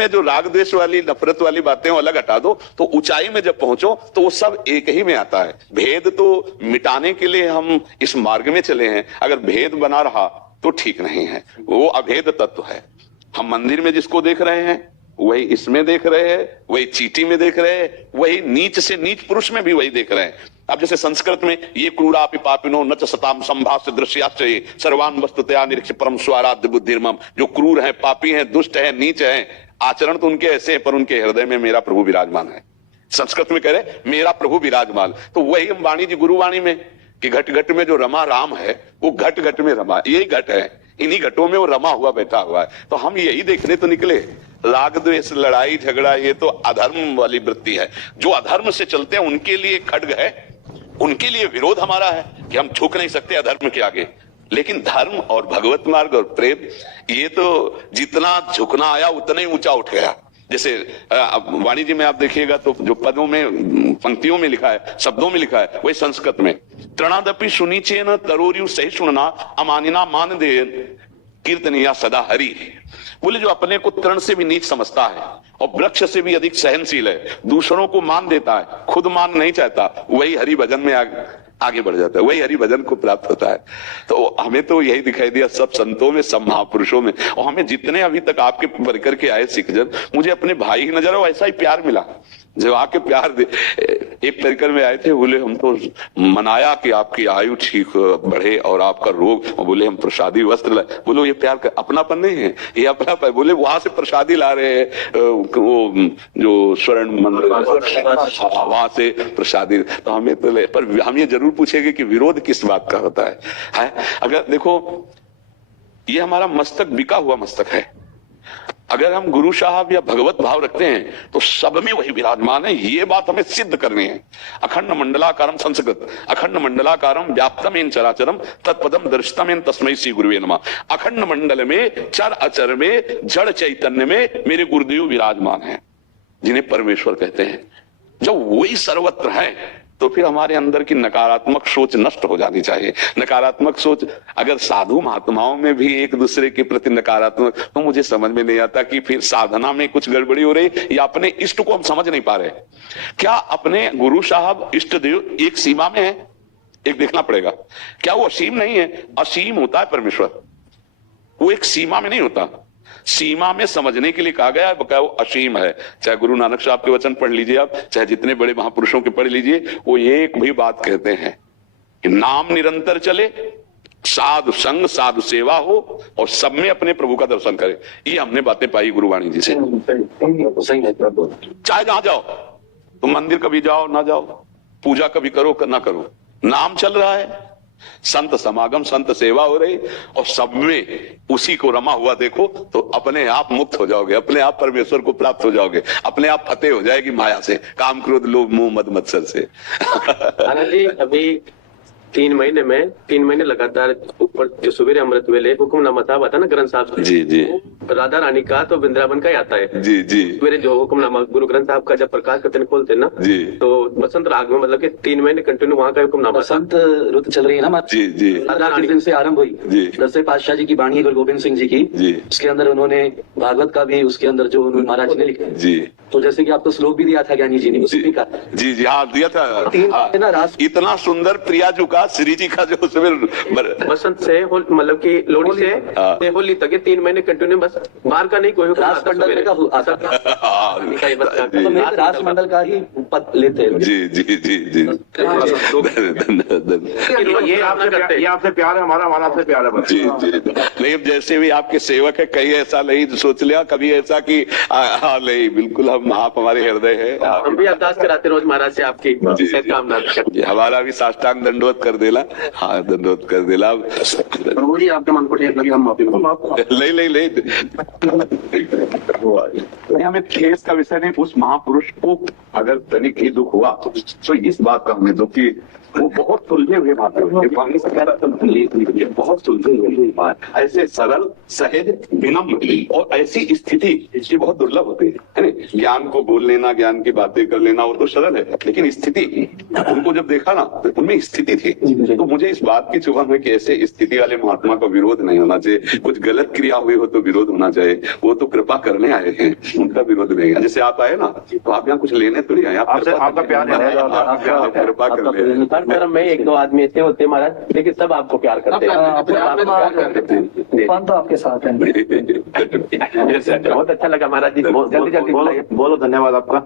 में जो राग द्वेष वाली नफरत वाली बातें अलग हटा दो, तो ऊंचाई में जब पहुंचो तो वो सब एक ही में आता है। भेद तो मिटाने के लिए हम इस मार्ग में चले हैं, अगर भेद बना रहा तो ठीक नहीं है, वो अभेद तत्व है। हम मंदिर में जिसको देख रहे हैं वही इसमें देख रहे हैं, वही चींटी में देख रहे हैं, वही नीच से नीच पुरुष में भी वही देख रहे हैं। अब जैसे संस्कृत में ये क्रूरापि पापिनो न च सताम संभाष्य दृश्याश्चये सर्वान् वस्तुतया निरीक्ष्य परम स्वाराध्य बुद्धिर्मम, जो क्रूर है, पापी हैं, दुष्ट है, नीच है, आचरण तो उनके ऐसे हैं, पर उनके हृदय में मेरा प्रभु विराजमान है। संस्कृत में कह रहे मेरा प्रभु विराजमान, तो वही हम वाणी जी गुरुवाणी में कि घट घट में जो रमा राम है वो घट घट में रमा, यही घट है, इन्हीं घटों में वो रमा हुआ बैठा हुआ है। तो हम यही देखने तो निकले। राग द्वेष लड़ाई झगड़ा ये तो अधर्म वाली वृत्ति है। जो अधर्म से चलते हैं उनके लिए खड्ग है, उनके लिए विरोध हमारा है कि हम झुक नहीं सकते अधर्म के आगे। लेकिन धर्म और भगवत मार्ग और प्रेम ये तो जितना झुकना आया उतना ही ऊंचा उठ गया। जैसे वाणी जी में आप देखिएगा तो जो पदों में पंक्तियों में लिखा है, शब्दों में लिखा है, वही संस्कृत में तृणादपि सुनीचेन तरोरियु सहिष्णुना अमानिना मानदेन कीर्तनिया सदा हरि। बोले जो अपने को तृण से भी नीच समझता है और वृक्ष से भी अधिक सहनशील है, दूसरों को मान देता है, खुद मान नहीं चाहता, वही हरि भजन में आगे बढ़ जाता है, वही हरि भजन को प्राप्त होता है। तो हमें तो यही दिखाई दिया सब संतों में, सब महापुरुषों में, और हमें जितने अभी तक आपके परिकर के आए सिख जन, मुझे अपने भाई ही नजर हो ऐसा ही प्यार मिला। जब आके प्यार दे, एक परिकर में आए थे, बोले हम तो मनाया कि आपकी आयु ठीक बढ़े और आपका रोग, बोले हम प्रसादी वस्त्र लाए। बोलो ये प्यार का अपनापन नहीं है, ये अपनापन। बोले वहां से प्रसादी ला रहे हैं, वो जो स्वर्ण मंदिर वहां से प्रसादी। तो हमें तो पर हम ये जरूर पूछेंगे कि विरोध किस बात का होता है? अगर देखो ये हमारा मस्तक बिका हुआ मस्तक है, अगर हम गुरु साहब या भगवत भाव रखते हैं तो सब में वही विराजमान है, ये बात हमें सिद्ध करनी है। अखंड मंडलाकारम, संस्कृत अखंड मंडलाकारम व्याप्तमेन चराचरम तत्पदम दर्शितमेन तस्मै श्री गुरुवे नमः। अखंड मंडल में, चर अचर में, जड़ चैतन्य में मेरे गुरुदेव विराजमान हैं, जिन्हें परमेश्वर कहते हैं। जब वही सर्वत्र है तो फिर हमारे अंदर की नकारात्मक सोच नष्ट हो जानी चाहिए। नकारात्मक सोच, अगर साधु महात्माओं में भी एक दूसरे के प्रति नकारात्मक, तो मुझे समझ में नहीं आता कि फिर साधना में कुछ गड़बड़ी हो रही या अपने इष्ट को हम समझ नहीं पा रहे। क्या अपने गुरु साहब इष्ट देव एक सीमा में है? एक देखना पड़ेगा, क्या वो असीम नहीं है? असीम होता है परमेश्वर, वो एक सीमा में नहीं होता। सीमा में समझने के लिए कहा गया है, वो असीम है। चाहे गुरु नानक साहब के वचन पढ़ लीजिए आप, चाहे जितने बड़े महापुरुषों के पढ़ लीजिए, वो एक भी बात कहते हैं कि नाम निरंतर चले, साधु संग साधु सेवा हो और सब में अपने प्रभु का दर्शन करे। ये हमने बातें पाई गुरुवाणी जी से। चाहे जहां जाओ, तुम मंदिर कभी जाओ ना जाओ, पूजा कभी करो ना करो, नाम चल रहा है, संत समागम, संत सेवा हो रही, और सब में उसी को रमा हुआ देखो तो अपने आप मुक्त हो जाओगे, अपने आप परमेश्वर को प्राप्त हो जाओगे, अपने आप फतेह हो जाएगी माया से, काम क्रोध लोभ मोह मद मत्सर से। जी अभी 3 महीने लगातार ऊपर जो सवेरे अमृत वेले हुक्मनामा साहब आता ना ग्रंथ साहब से, जी जी, राधा रानी का तो वृंदावन का ही आता है। जी जी, सवेरे जो हुक्मनामा गुरु ग्रंथ साहब का जब प्रकाश करते खोलते ना जी, तो बसंत राग में मतलब कि 3 महीने कंटिन्यू वहाँ का हुक्मनामा। बसंत रुत चल रही है ना, जी जी, राधा रानी दिन से आरंभ हुई। जी, 10वें पातशाह जी की वाणी है गुरु गोविंद सिंह जी की, जी, उसके अंदर उन्होंने भागवत का भी उसके अंदर जो महाराज ने लिखा, जी, तो जैसे कि आपको श्लोक भी दिया था ज्ञानी जी ने उसी का। जी जी, हाँ दिया था। इतना सुंदर प्रियाजू का श्री जी का जो बसंत से मतलब की लोहड़ी से होली तक 3 महीने कंटिन्यू, बस बाहर का नहीं कोई राष्ट्रमंडल राष्ट्रमंडल का ही पद लेते हैं। जी जी जी जी, ये आपसे प्यार है, हमारा आपसे प्यार है। जी जी, नहीं जैसे भी आपके सेवक है, कहीं ऐसा नहीं सोच लिया कभी ऐसा कि नहीं, बिल्कुल हम आप हमारे हृदय है। हम भी अरदास कराते रोज महाराज से आपकी कामना, हमारा भी साष्टांग दंडवत कर देला। हाँ दंडवत कर देला। आपके मन को ठेस लगी, हम माफी नहीं, हमें ठेस का विषय नहीं। उस महापुरुष को अगर तनिक ही दुख हुआ तो इस बात का हमें दुख की वो बहुत सुलझे हुए बातें होती है। पानी से कहता है बहुत सुलझे हुए बात, ऐसे सरल सहज विनम्र और ऐसी स्थिति ये बहुत दुर्लभ होती है ना। ज्ञान को बोल लेना, ज्ञान की बातें कर लेना वो तो सरल है, लेकिन स्थिति, उनको जब देखा ना तो उनमें स्थिति थी। तो मुझे इस बात की चुभन हुई कि ऐसे स्थिति वाले महात्मा का विरोध नहीं होना चाहिए। कुछ गलत क्रिया हुई हो तो विरोध होना चाहिए, वो तो कृपा करने आए हैं, उनका विरोध नहीं है। जैसे आप आए ना तो आप यहाँ कुछ लेने थोड़ी आए, आपसे आपका प्यार है, आप कृपा कर ले। हर धर्म में एक दो आदमी ऐसे होते हैं महाराज, लेकिन सब आपको प्यार करते हैं। भगवान तो आपके साथ है। बहुत अच्छा लगा महाराज जी, जल्दी जल्दी बताइए। बोलो धन्यवाद आपका,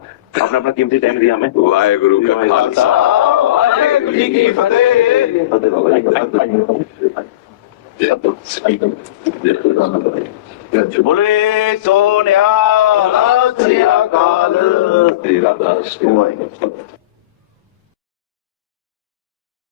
आपने अपना कीमती टाइम दिया हमें। वाहेगुरु का खालसा, वाहेगुरु जी की फतेह। बोले सोनिया श्री अकाल।